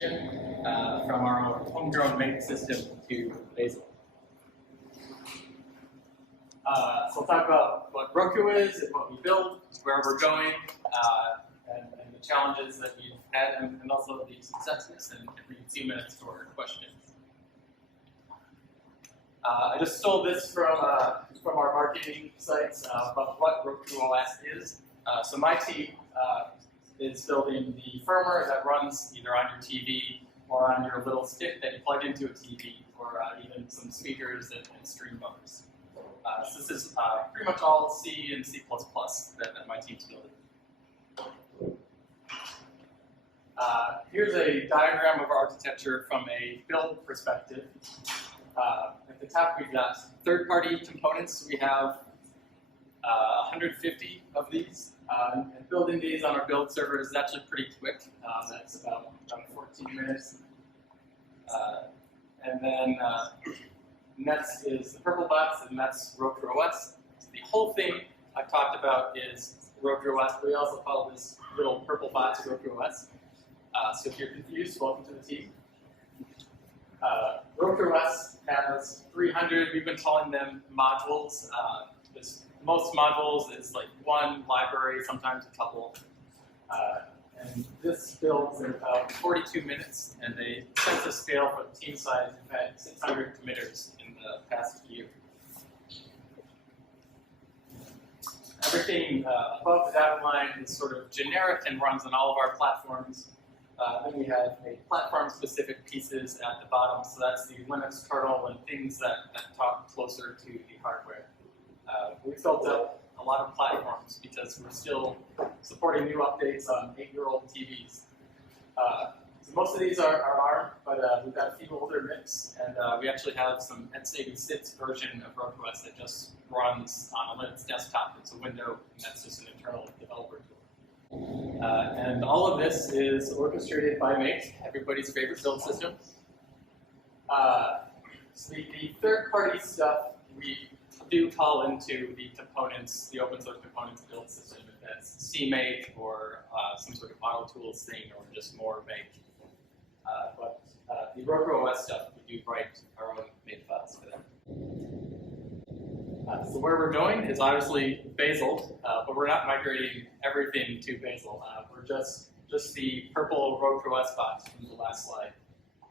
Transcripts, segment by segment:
from our homegrown make system to Bazel. So we'll talk about what Roku is and what we build, where we're going, and the challenges that we've had, and also the successes, and if we can 2 minutes for questions. I just stole this from our marketing sites about what Roku OS is. So my team is building the firmware that runs either on your TV or on your little stick that you plug into a TV, or even some speakers and stream bumpers. So this is pretty much all C and C++ that my team's building. Here's a diagram of our architecture from a build perspective. At the top, we've got third-party components. We have 150 of these. And building these on our build server is actually pretty quick. That's about 14 minutes. And then next is the purple box, and that's Roku OS. So the whole thing I've talked about is Roku OS. We also call this little purple box Roku OS. So if you're confused, welcome to the team. Roku OS has 300, we've been calling them modules. Most modules is like one library, sometimes a couple. And this builds in about 42 minutes, and a census scale for the team size, we've had 600 committers in the past year. Everything above the data line is sort of generic and runs on all of our platforms. Then we have a platform-specific pieces at the bottom, so that's the Linux kernel and things that talk closer to the hardware. We've built up a lot of platforms because we're still supporting new updates on 8-year-old TVs. So most of these are ARM, but we've got a few older MIPS, and we actually have some x86 version of Roku OS that just runs on a Linux desktop. It's a window, and that's just an internal developer tool. And all of this is orchestrated by Make, everybody's favorite build system. So the third-party stuff we do call into the components, the open source components build system, if that's CMake or some sort of model tools thing, or just more Make. But the Roku OS stuff, we do write our own Make files for them. So where we're going is obviously Bazel, but we're not migrating everything to Bazel. We're just the purple Roku OS box from the last slide.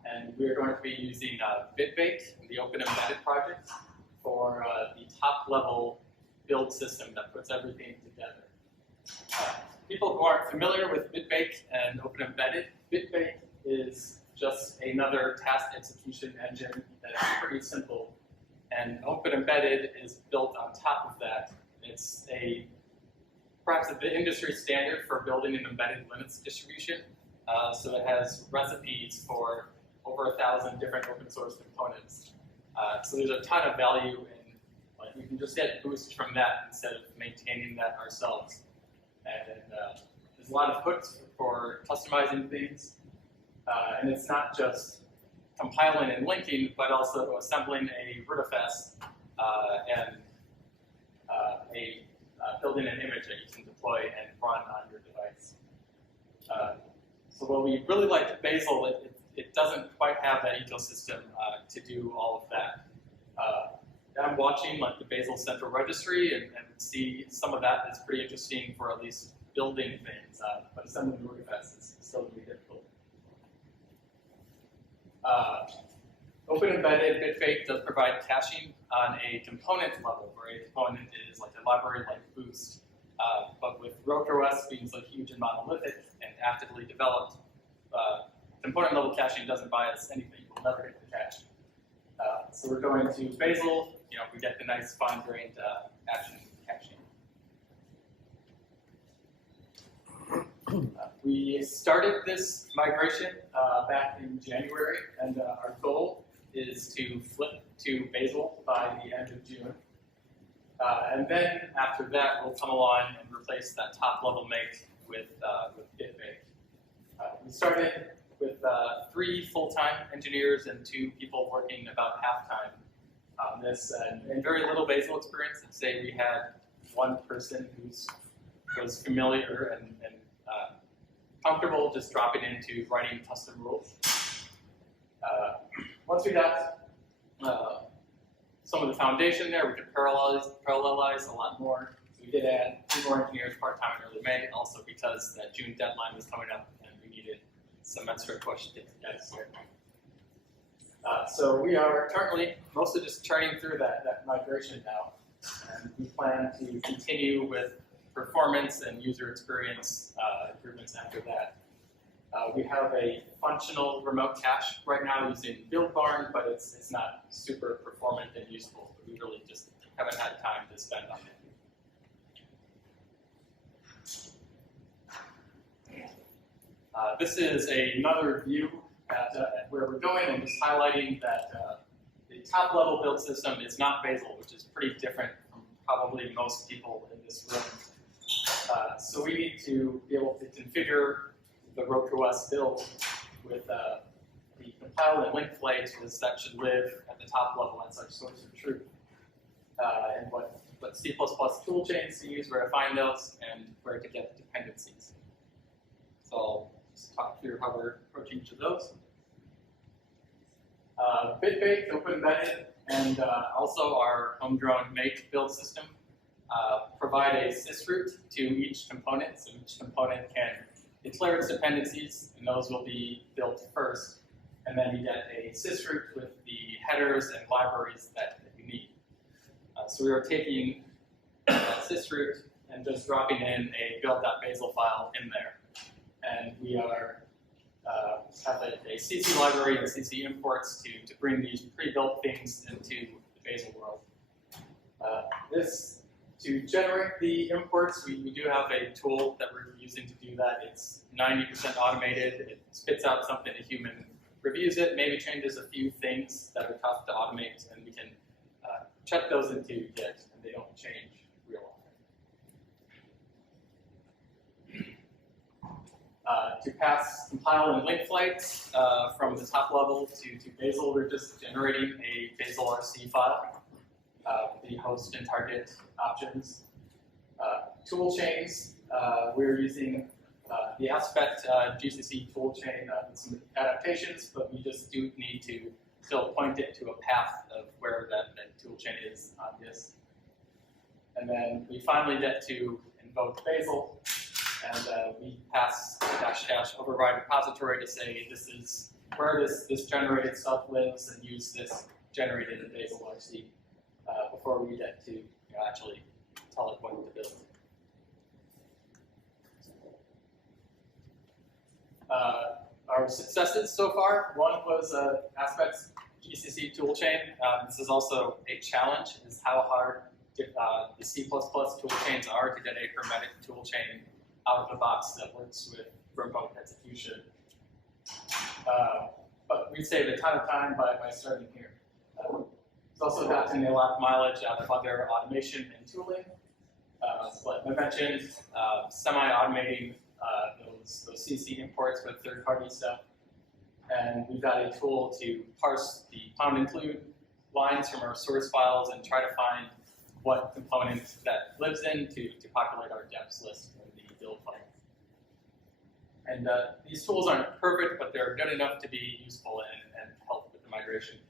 And we're going to be using BitBake, the Open Embedded project, for the top-level build system that puts everything together. People who aren't familiar with BitBake and Open Embedded, BitBake is just another task execution engine that is pretty simple. And Open Embedded is built on top of that. It's perhaps the industry standard for building an embedded Linux distribution. So it has recipes for over 1,000 different open source components. So there's a ton of value in, like, we can just get boost from that instead of maintaining that ourselves. And there's a lot of hooks for customizing things. And it's not just compiling and linking, but also assembling a rootfs and building an image that you can deploy and run on your device. So what we really like Bazel, it doesn't quite have that ecosystem to do all of that. I'm watching like the Bazel Central Registry and see some of that is pretty interesting for at least building things, but assembling rootfs is still going to be difficult. Open Embedded BitBake does provide caching on a component level, where a component is like a library like Boost. But with Roku OS being so huge and monolithic and actively developed, component level caching doesn't buy us anything. We'll never hit the cache. So we're going to Bazel. We get the nice fine-grained action caching. We started this migration back in January, and our goal is to flip to Bazel by the end of June. And then after that, we'll come along and replace that top-level make with BitBake. We started with 3 full-time engineers and 2 people working about half-time on this, and very little Bazel experience. I'd say we had 1 person who was familiar and comfortable just dropping into writing custom rules. Once we got some of the foundation there, we could parallelize a lot more. So we did add 2 more engineers part-time in early May, also because that June deadline was coming up and we needed some extra push to get here. So we are currently mostly just churning through that migration now, and we plan to continue with performance and user experience improvements after that. We have a functional remote cache right now using Build Barn, but it's not super performant and useful. We really just haven't had time to spend on it. This is another view at where we're going, and just highlighting that the top level build system is not Bazel, which is pretty different from probably most people in this room. So we need to be able to configure the Roku OS build with the compile and link flags that should live at the top level and such source of truth. And what C++ tool chains to use, where to find those, and where to get dependencies. So I'll just talk through how we're approaching each of those. Bit-baked, open embedded, and also our homegrown make build system provide a sysroot to each component, so each component can declare its dependencies, and those will be built first. And then you get a sysroot with the headers and libraries that you need. So we are taking that sysroot and just dropping in a build.bazel file in there. And we are have a CC library and CC imports to bring these pre-built things into the Bazel world. To generate the imports, we do have a tool that we're using to do that. It's 90% automated. It spits out something, a human reviews it, maybe changes a few things that are tough to automate, and we can check those into Git, and they don't change real often. To pass compile and link flags from the top level to Bazel, we're just generating a Bazel RC file. The host and target options. Tool chains, we're using the Aspect GCC tool chain with some adaptations, but we just do need to still point it to a path of where that tool chain is on this. And then we finally get to invoke Bazel, and we pass -- override repository to say this is where this generated stuff lives, and use this generated in Bazel RC. Before we get to actually tell it what to build. Our successes so far, one was Aspect's GCC toolchain. This is also a challenge, is how hard the C++ toolchains are to get a hermetic toolchain out of the box that works with remote execution. But we saved a ton of time by starting here. It's also gotten a lot of mileage out of other automation and tooling. Like I mentioned, semi-automating those CC imports with third-party stuff. And we've got a tool to parse the #include lines from our source files and try to find what component that lives in to populate our deps list in the build file. And these tools aren't perfect, but they're good enough to be useful and help with the migration.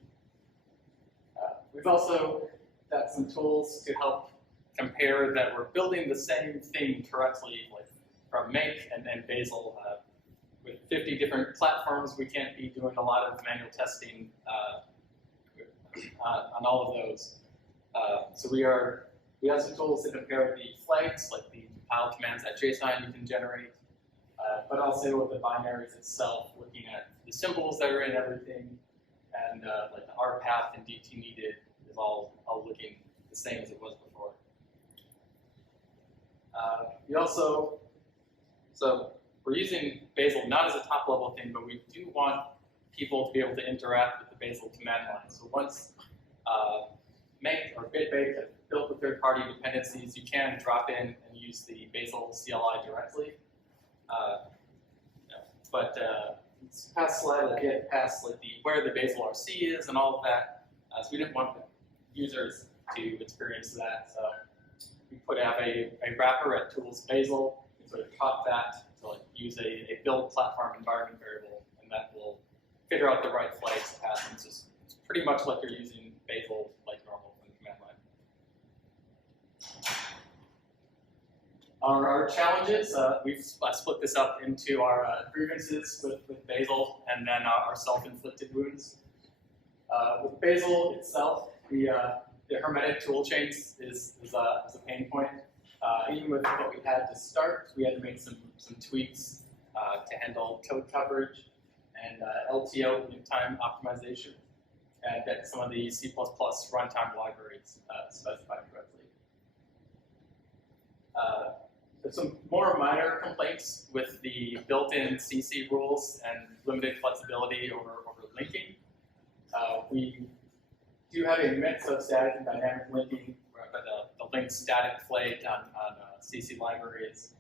We've also got some tools to help compare that we're building the same thing correctly, like from Make and then Bazel. With 50 different platforms, we can't be doing a lot of manual testing on all of those. So we have some tools to compare the flags, like the compile commands at JSON you can generate, but also with the binaries itself, looking at the symbols that are in everything. And like the R path and DT needed is all looking the same as it was before. So we're using Bazel not as a top level thing, but we do want people to be able to interact with the Bazel command line. So once Make or BitBake have built the third-party dependencies, you can drop in and use the Bazel CLI directly. This past slide, I get past like where the Bazel RC is and all of that. So we didn't want the users to experience that. So we have a wrapper at tools Bazel. We sort of taught that to like use a build platform environment variable, and that will figure out the right flags to pass. And it's pretty much like you're using Bazel like normal from the command line. Our challenges, we've split this up into our grievances with Bazel and then our self-inflicted wounds. With Bazel itself, the hermetic tool chains is a pain point. Even with what we had to start, we had to make some tweaks to handle code coverage and LTO, time optimization, and get some of the C++ runtime libraries specified correctly. There's some more minor complaints with the built-in CC rules and limited flexibility over linking. We do have a mix of static and dynamic linking, but the link static flag on CC library is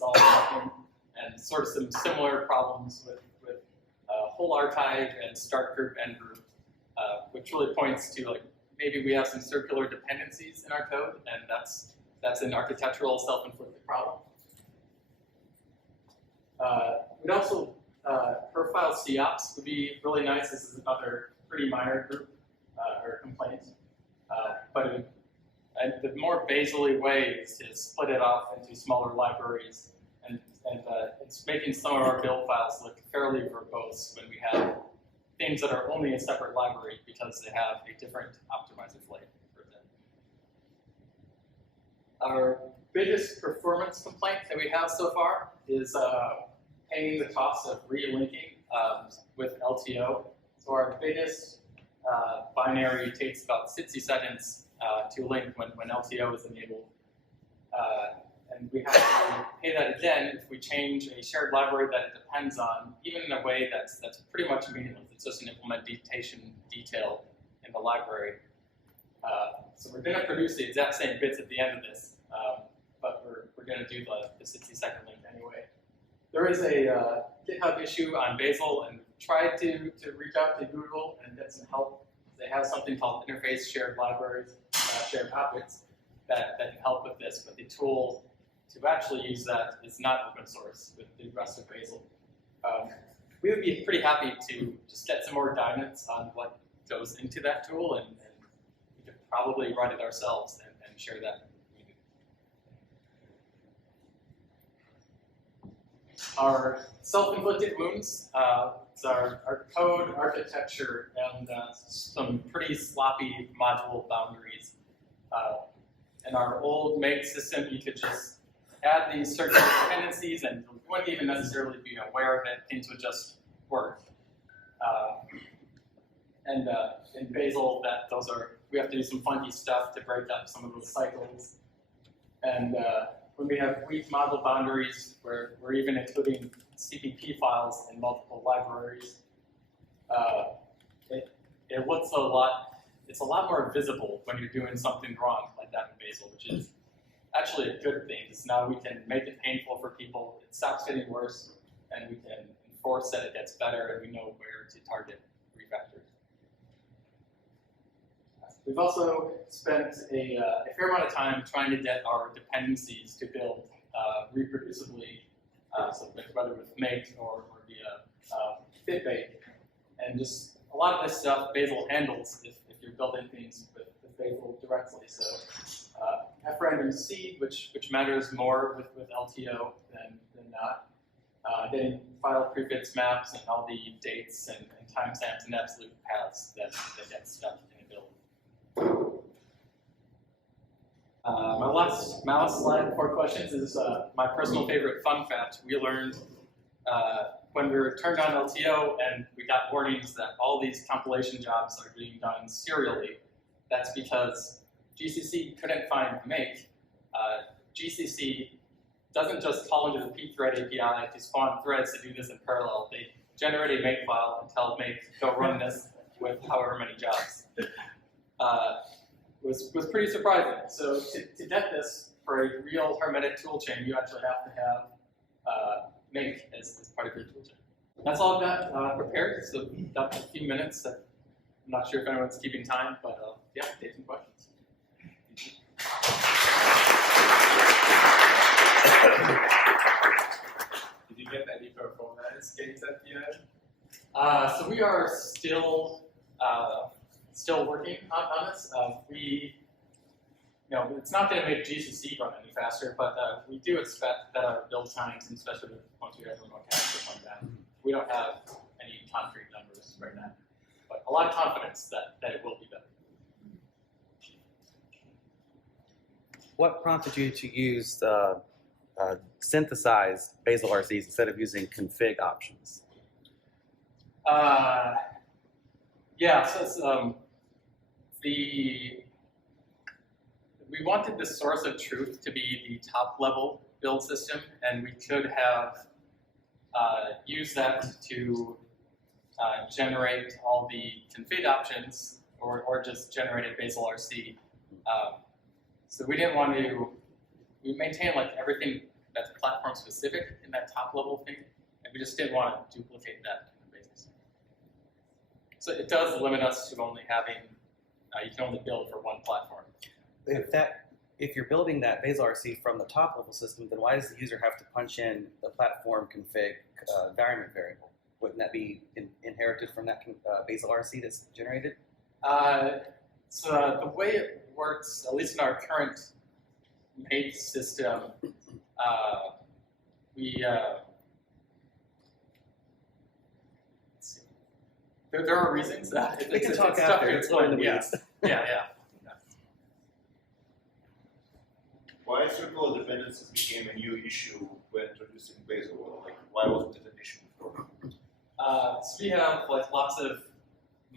all linking, and sort of some similar problems with whole archive and start group, end group, which really points to like maybe we have some circular dependencies in our code, and that's an architectural self-inflicted problem. We'd also profile COPS would be really nice. This is another pretty minor group or complaint, but the more Bazel-y way is to split it off into smaller libraries, and it's making some of our build files look fairly verbose when we have things that are only a separate library because they have a different optimizer flag for them. Our biggest performance complaint that we have so far is paying the cost of relinking with LTO. So our biggest binary takes about 60 seconds to link when LTO is enabled. And we have to pay that again if we change a shared library that it depends on, even in a way that's pretty much meaningless. It's just an implementation detail in the library. So we're going to produce the exact same bits at the end of this, but we're going to do the 60-second link anyway. There is a GitHub issue on Bazel, and tried to reach out to Google and get some help. They have something called interface shared libraries, shared objects, that can help with this, but the tool to actually use that is not open source with the rest of Bazel. We would be pretty happy to just get some more guidance on what goes into that tool, and we could probably write it ourselves and share that. Our self-inflicted wounds, it's our code architecture and some pretty sloppy module boundaries. In our old make system, you could just add these circular dependencies and you wouldn't even necessarily be aware of it. Things would just work. And in Bazel, we have to do some funky stuff to break up some of those cycles. And when we have weak module boundaries, we're even including CPP files in multiple libraries. It looks it's a lot more visible when you're doing something wrong like that in Bazel, which is actually a good thing, because now we can make it painful for people, it stops getting worse, and we can enforce that it gets better, and we know where to target refactors. We've also spent a fair amount of time trying to get our dependencies to build reproducibly, so whether with make or via FitBake. And just a lot of this stuff Bazel handles if you're building things with Bazel directly. So frandom seed, which matters more with LTO than not. Getting file prefix maps and all the dates and timestamps and absolute paths that get stuck in a build. My last slide before questions is my personal favorite fun fact. We learned when we were turned on LTO and we got warnings that all these compilation jobs are being done serially. That's because GCC couldn't find make. GCC doesn't just call into the pthread API to spawn threads to do this in parallel. They generate a make file and tell make, go run this with however many jobs. Was pretty surprising. So to get this for a real hermetic toolchain, you actually have to have make as part of your toolchain. That's all I've got prepared. So got a few minutes. I'm not sure if anyone's keeping time, but yeah, take some questions. get any performance gains at the end? So we are still working on this. It's not going to make GCC run any faster, but we do expect that our build times, and especially once we have remote cache, will come down. We don't have any concrete numbers right now, but a lot of confidence that it will be better. What prompted you to use synthesize Bazel RCs instead of using config options? We wanted the source of truth to be the top level build system, and we could have used that to generate all the config options, or just generated Bazel RC. So we didn't want to. We maintain like everything that's platform specific in that top level thing, and we just didn't want to duplicate that in the business. So it does limit us to only having. You can only build for one platform. If you're building that Bazel RC from the top level system, then why does the user have to punch in the platform config environment variable? Wouldn't that be inherited from that Bazel RC that's generated? So the way it works, at least in our current made system, let's see. There are reasons that we can talk after. It's one of the weeds. Yeah. Why circle dependencies became a new issue when introducing Bazel? Like, why wasn't it an issue before? So we have like lots of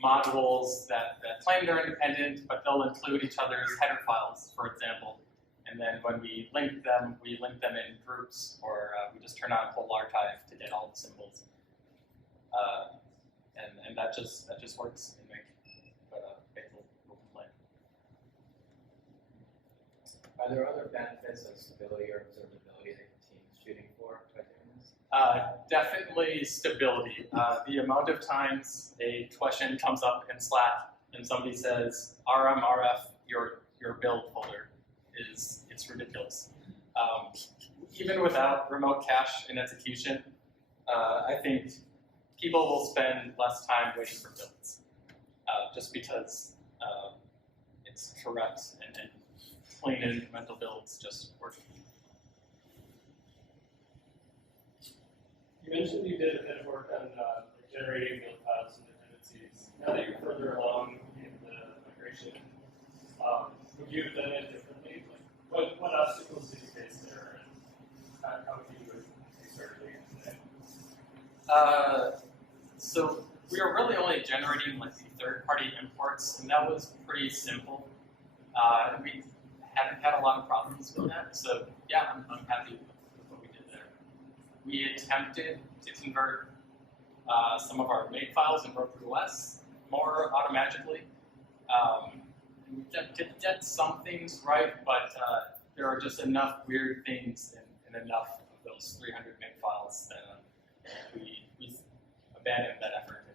modules that claim they're independent, but they'll include each other's header files, for example. And then when we link them in groups, or we just turn on full archive to get all the symbols. And that just works in Make, but Bazel will complain. Are there other benefits of stability or observability that your team is shooting for by doing this? Definitely stability. The amount of times a question comes up in Slack and somebody says RMRF your build folder it's ridiculous. Even without remote cache and execution, I think people will spend less time waiting for builds just because it's correct and clean and incremental builds just work. You mentioned you did a bit of work on generating build files and dependencies. Now that you're further along in the migration, would you have done it differently? Like, what obstacles did you face there, and how would you start doing it today? So we were really only generating like the third-party imports, and that was pretty simple. We haven't had a lot of problems with that, so yeah, I'm happy with what we did there. We attempted to convert some of our make files in Roku OS more automatically. We did get some things right, but there are just enough weird things in enough of those 300 make files that we abandoned that effort.